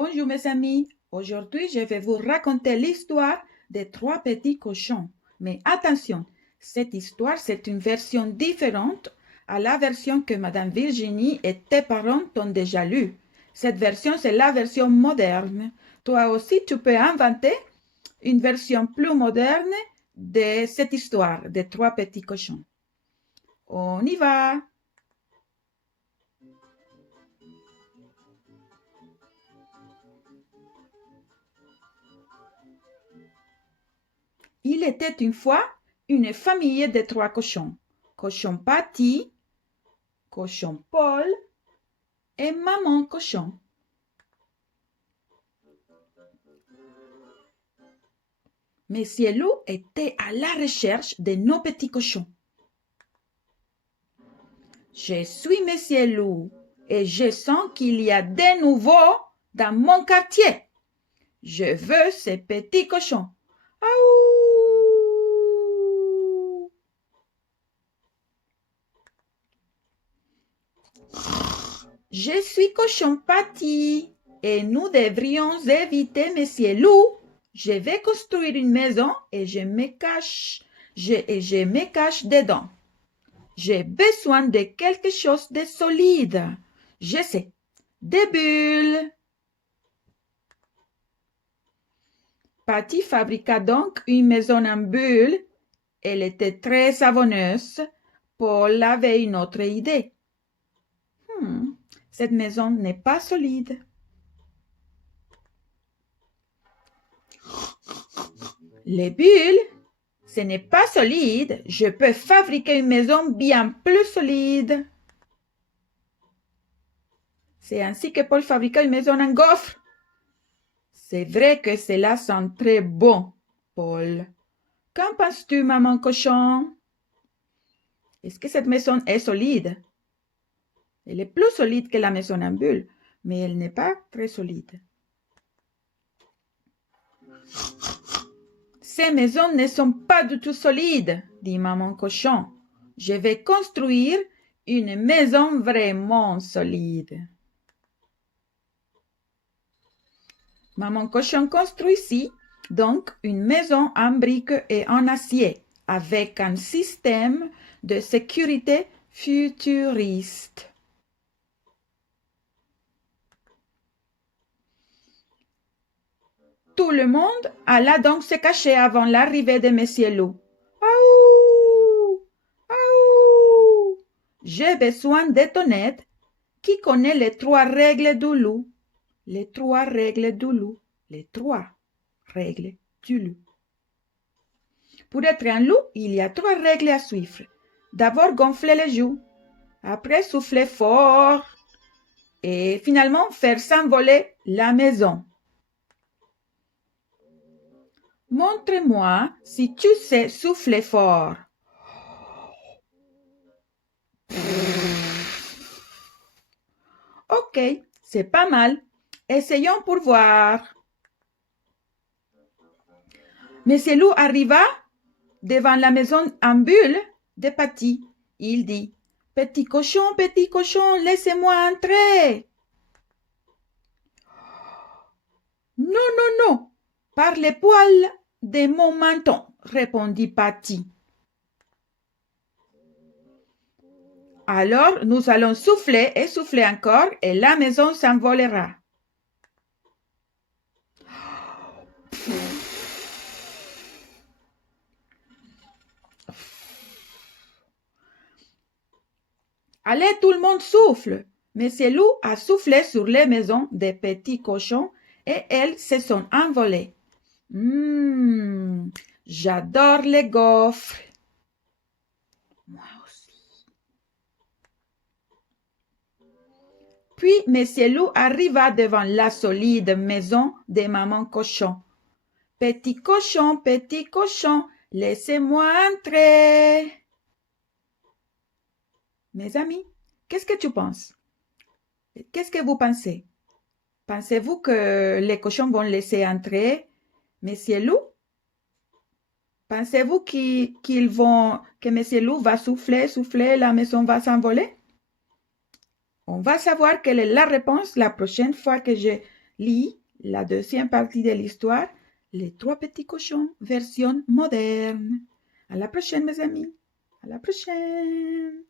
Bonjour mes amis, aujourd'hui je vais vous raconter l'histoire des trois petits cochons. Mais attention, cette histoire c'est une version différente à la version que Madame Virginie et tes parents t'ont déjà lue. Cette version c'est la version moderne. Toi aussi tu peux inventer une version plus moderne de cette histoire des trois petits cochons. On y va! Il était une fois une famille de trois cochons. Cochon Patty, cochon Paul et maman cochon. Monsieur Loup était à la recherche de nos petits cochons. Je suis Monsieur Loup et je sens qu'il y a des nouveaux dans mon quartier. Je veux ces petits cochons. Aouh! Je suis cochon Patty et nous devrions éviter Monsieur Loup. Je vais construire une maison et je me cache dedans. J'ai besoin de quelque chose de solide. Je sais, des bulles. Patty fabriqua donc une maison en bulles. Elle était très savonneuse. Paul avait une autre idée. Cette maison n'est pas solide. Les bulles, ce n'est pas solide. Je peux fabriquer une maison bien plus solide. C'est ainsi que Paul fabriqua une maison en gaufre. C'est vrai que cela sent très bon, Paul. Qu'en penses-tu, maman cochon? Est-ce que cette maison est solide? Elle est plus solide que la maison en bulle, mais elle n'est pas très solide. Ces maisons ne sont pas du tout solides, dit maman cochon. Je vais construire une maison vraiment solide. Maman cochon construisit donc une maison en briques et en acier avec un système de sécurité futuriste. Tout le monde alla donc se cacher avant l'arrivée de Monsieur Loup. Aouh! Aouh! J'ai besoin de ton aide. Qui connaît les trois règles du loup? Les trois règles du loup. Les trois règles du loup. Pour être un loup, il y a trois règles à suivre. D'abord, gonfler les joues. Après, souffler fort. Et finalement, faire s'envoler la maison. Montre-moi si tu sais souffler fort. Ok, c'est pas mal. Essayons pour voir. Monsieur Loup arriva devant la maison en bulle de Patty. Il dit, petit cochon, laissez-moi entrer. Non, non, non, par les poils de mon menton, répondit Patty. Alors, nous allons souffler et souffler encore et la maison s'envolera. Allez, tout le monde souffle. Monsieur Loup a soufflé sur les maisons des petits cochons et elles se sont envolées. J'adore les gaufres. Moi aussi. Puis Monsieur Loup arriva devant la solide maison de maman cochon. Petit cochon, laissez-moi entrer. Mes amis, qu'est-ce que tu penses? Qu'est-ce que vous pensez? Pensez-vous que les cochons vont laisser entrer Monsieur Loup? Pensez-vous que Monsieur Loup va souffler, la maison va s'envoler? On va savoir quelle est la réponse la prochaine fois que je Lis la deuxième partie de l'histoire, Les trois petits cochons, version moderne. À la prochaine, mes amis. À la prochaine.